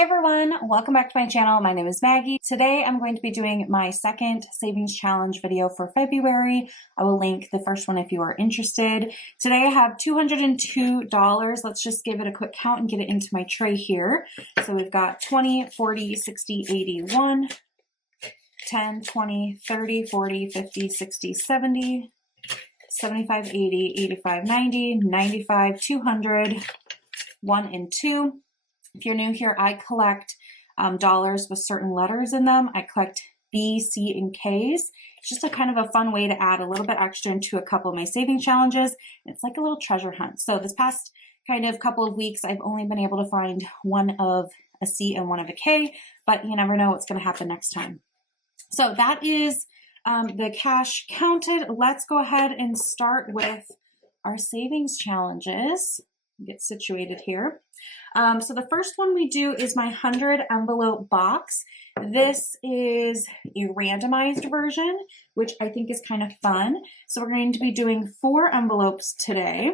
Hey everyone, welcome back to my channel. My name is Maggie. Today I'm going to be doing my second savings challenge video for February. I will link the first one if you are interested. Today I have $202. Let's just give it a quick count and get it into my tray here. So we've got 20, 40, 60, 80, 1, 10, 20, 30, 40, 50, 60, 70, 75, 80, 85, 90, 95, 200, 1 and 2. If you're new here, I collect dollars with certain letters in them. I collect B, C, and Ks. It's just a kind of a fun way to add a little bit extra into a couple of my saving challenges. It's like a little treasure hunt. So this past kind of couple of weeks, I've only been able to find one of a C and one of a K, but you never know what's going to happen next time. So that is the cash counted. Let's go ahead and start with our savings challenges. Get situated here. So the first one we do is my 100 envelope box. This is a randomized version, which I think is kind of fun. So we're going to be doing 4 envelopes today,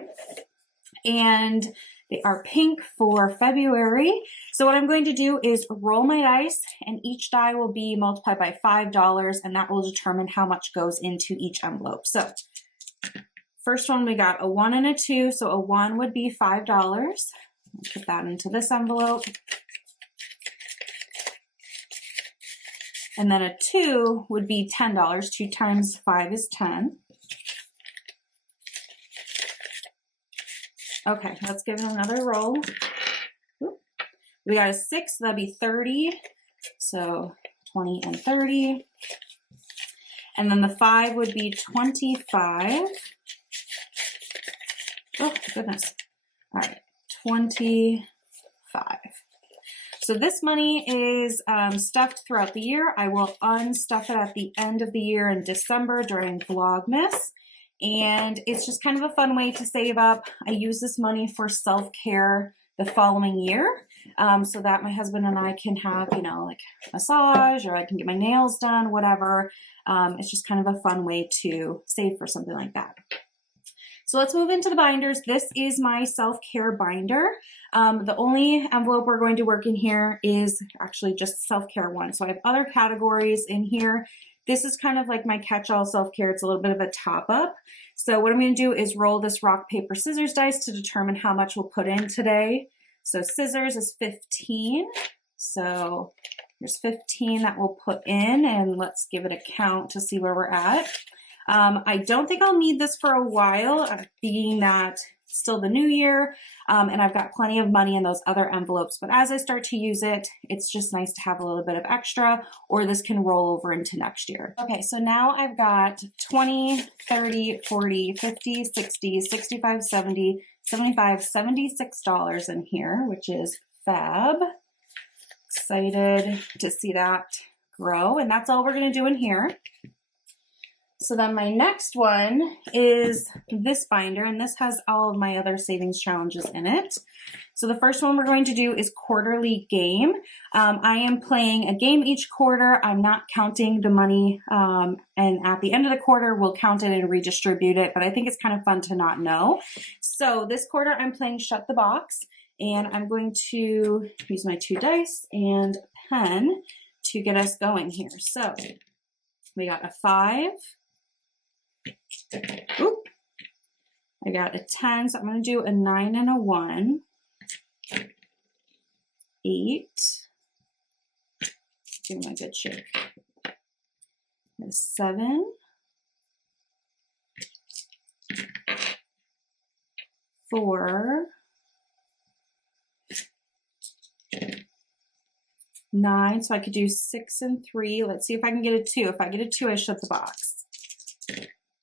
and they are pink for February. So what I'm going to do is roll my dice, and each die will be multiplied by $5, and that will determine how much goes into each envelope. So first one, we got a 1 and a 2, so a 1 would be $5. I'll put that into this envelope. And then a 2 would be $10. 2 times 5 is 10. Okay, let's give it another roll. Oop. We got a 6, that'd be 30. So 20 and 30. And then the 5 would be 25. Oh, goodness. All right, 25. So this money is stuffed throughout the year. I will unstuff it at the end of the year in December during Vlogmas. And it's just kind of a fun way to save up. I use this money for self-care the following year so that my husband and I can have, like massage, or I can get my nails done, whatever. It's just kind of a fun way to save for something like that. So let's move into the binders. This is my self-care binder. The only envelope we're going to work in here is actually just self-care one. So I have other categories in here. This is kind of like my catch-all self-care. It's a little bit of a top-up. So what I'm going to do is roll this rock, paper, scissors dice to determine how much we'll put in today. So scissors is 15. So there's 15 that we'll put in, and let's give it a count to see where we're at. I don't think I'll need this for a while, being that it's still the new year, and I've got plenty of money in those other envelopes. But as I start to use it, it's just nice to have a little bit of extra, or this can roll over into next year. Okay, so now I've got 20, 30, 40, 50, 60, 65, 70, 75, $76 in here, which is fab. Excited to see that grow, and that's all we're going to do in here. So then my next one is this binder, and this has all of my other savings challenges in it. So the first one we're going to do is quarterly game. I am playing a game each quarter. I'm not counting the money, and at the end of the quarter, we'll count it and redistribute it, but I think it's kind of fun to not know. So this quarter, I'm playing Shut the Box, and I'm going to use my 2 dice and a pen to get us going here. So we got a 5. Oop. I got a 10, so I'm going to do a 9 and a 1. 8. Give my good shake. A 7. 4. 9. So I could do 6 and 3. Let's see if I can get a 2. If I get a 2, I shut the box.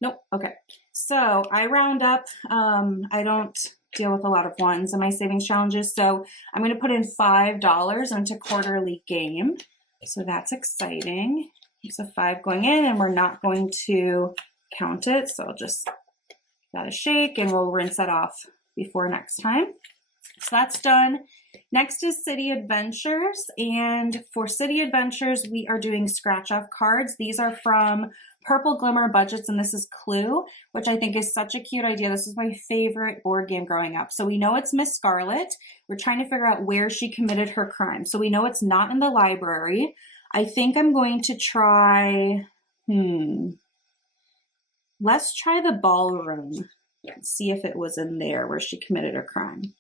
Nope. Okay. So I round up. I don't deal with a lot of ones in my savings challenges. So I'm going to put in $5 into quarterly game. So that's exciting. There's a 5 going in, and we're not going to count it. So I'll just give that a shake, and we'll rinse that off before next time. So that's done. Next is City Adventures, and for City Adventures, we are doing scratch-off cards. These are from Purple Glimmer Budgets, and this is Clue, which I think is such a cute idea. This is my favorite board game growing up. So we know it's Miss Scarlet. We're trying to figure out where she committed her crime. So we know it's not in the library. I think I'm going to try, let's try the ballroom. Let's see if it was in there where she committed her crime.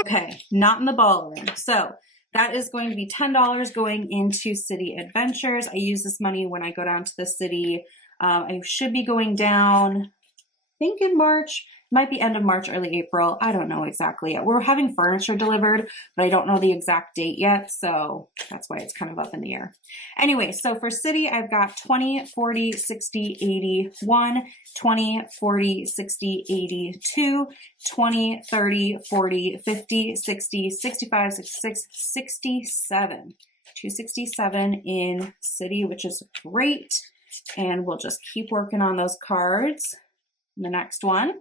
Okay, not in the ballroom. So that is going to be $10 going into City Adventures. I use this money when I go down to the city. I should be going down, I think in March. Might be end of March, early April. I don't know exactly yet. We're having furniture delivered, but I don't know the exact date yet. So that's why it's kind of up in the air. Anyway, so for city, I've got 20, 40, 60, 81, 20, 40, 60, 82, 20, 30, 40, 50, 60, 65, 66, 67. 267 in city, which is great. And we'll just keep working on those cards. The next one.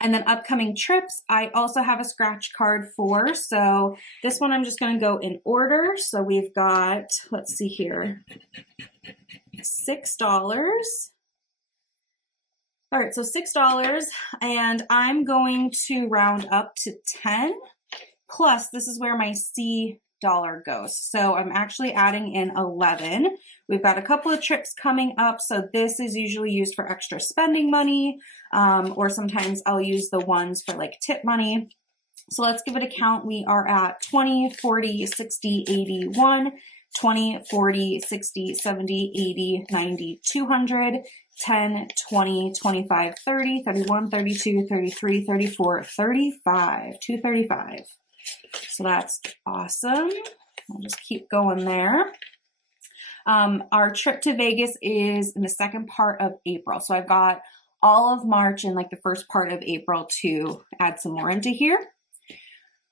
And then upcoming trips, I also have a scratch card for. So this one I'm just going to go in order. So we've got, let's see here, $6. All right, so $6, and I'm going to round up to 10. Plus, this is where my C dollar goes. So I'm actually adding in 11. We've got a couple of trips coming up. So this is usually used for extra spending money, or sometimes I'll use the ones for like tip money. So let's give it a count. We are at 20, 40, 60, 81, 20, 40, 60, 70, 80, 90, 200, 10, 20, 25, 30, 31, 32, 33, 34, 35, 235. So that's awesome. I'll just keep going there. Our trip to Vegas is in the second part of April. So I've got all of March and like the first part of April to add some more into here.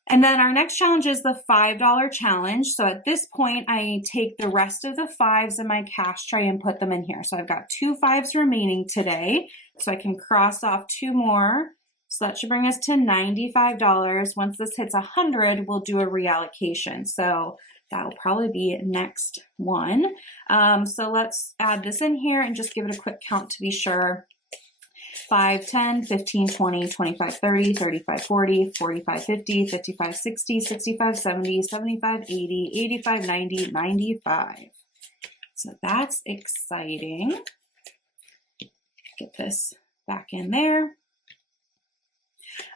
And then our next challenge is the $5 challenge. So at this point, I take the rest of the 5s in my cash tray and put them in here. So I've got 2 5s remaining today. So I can cross off 2 more. So that should bring us to $95. Once this hits 100, we'll do a reallocation. So that'll probably be next one. So let's add this in here and just give it a quick count to be sure. 5, 10, 15, 20, 25, 30, 35, 40, 45, 50, 55, 60, 65, 70, 75, 80, 85, 90, 95. So that's exciting. Get this back in there.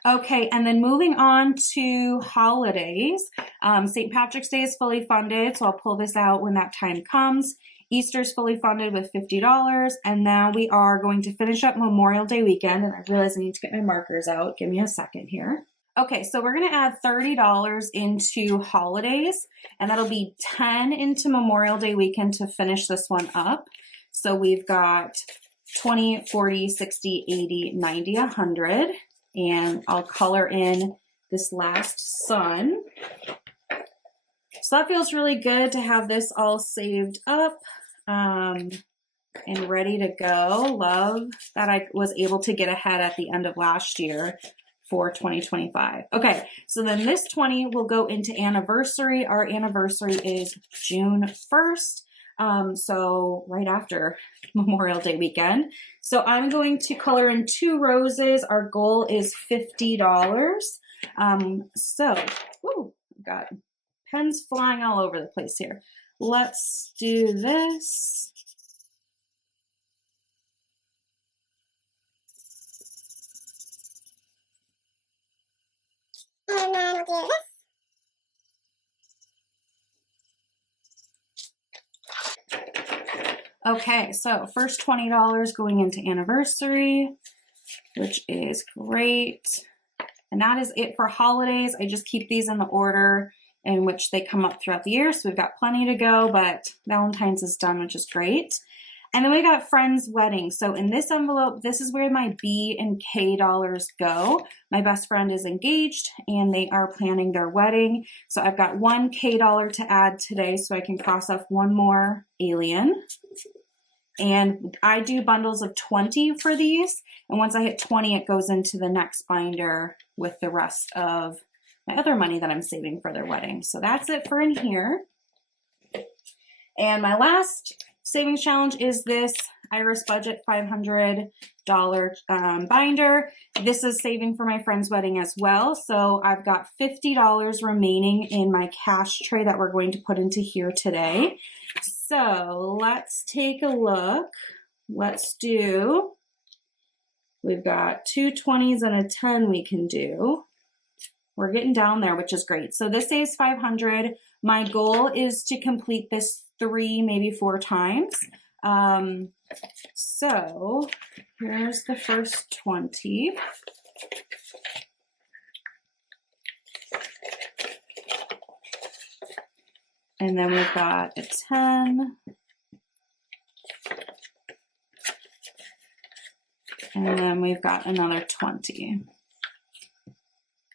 Okay, and then moving on to holidays. St. Patrick's Day is fully funded, so I'll pull this out when that time comes. Easter's fully funded with $50, and now we are going to finish up Memorial Day weekend, and I realize I need to get my markers out. Give me a second here. Okay, so we're going to add $30 into holidays, and that'll be 10 into Memorial Day weekend to finish this one up. So we've got 20, 40, 60, 80, 90, 100. And I'll color in this last sun. So that feels really good to have this all saved up and ready to go. Love that I was able to get ahead at the end of last year for 2025. Okay, so then this 20 will go into anniversary. Our anniversary is June 1st. So right after Memorial Day weekend. So I'm going to color in 2 roses. Our goal is $50. I've got pens flying all over the place here. Let's do this. And then we'll do this. Okay, so first $20 going into anniversary, which is great. And that is it for holidays. I just keep these in the order in which they come up throughout the year. So we've got plenty to go, but Valentine's is done, which is great. And then we got friends' weddings. So in this envelope, this is where my B and K dollars go. My best friend is engaged and they are planning their wedding. So I've got $1 K to add today so I can cross off one more alien. And I do bundles of 20 for these. And once I hit 20, it goes into the next binder with the rest of my other money that I'm saving for their wedding. So that's it for in here. And my last savings challenge is this Iris Budget $500 binder. This is saving for my friend's wedding as well. So I've got $50 remaining in my cash tray that we're going to put into here today. So let's take a look. We've got 2 20s and a 10 we can do. We're getting down there, which is great. So this saves $500. My goal is to complete this 3, maybe 4 times. So here's the first 20. And then we've got a 10. And then we've got another 20.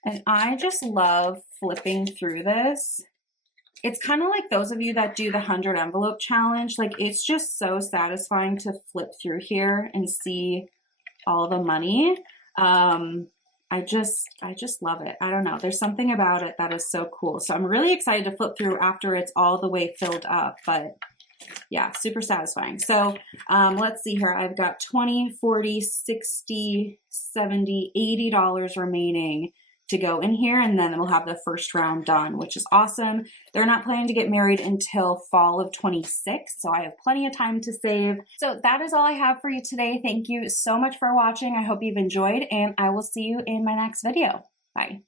And I just love flipping through this. It's kind of like those of you that do the 100 envelope challenge. Like, it's just so satisfying to flip through here and see all the money. I just love it. I don't know. There's something about it that is so cool. So I'm really excited to flip through after it's all the way filled up. But yeah, super satisfying. So let's see here. I've got 20, 40, 60, 70, $80 remaining to go in here, and then we'll have the first round done, which is awesome. They're not planning to get married until fall of 26, so I have plenty of time to save. So that is all I have for you today. Thank you so much for watching. I hope you've enjoyed, and I will see you in my next video. Bye.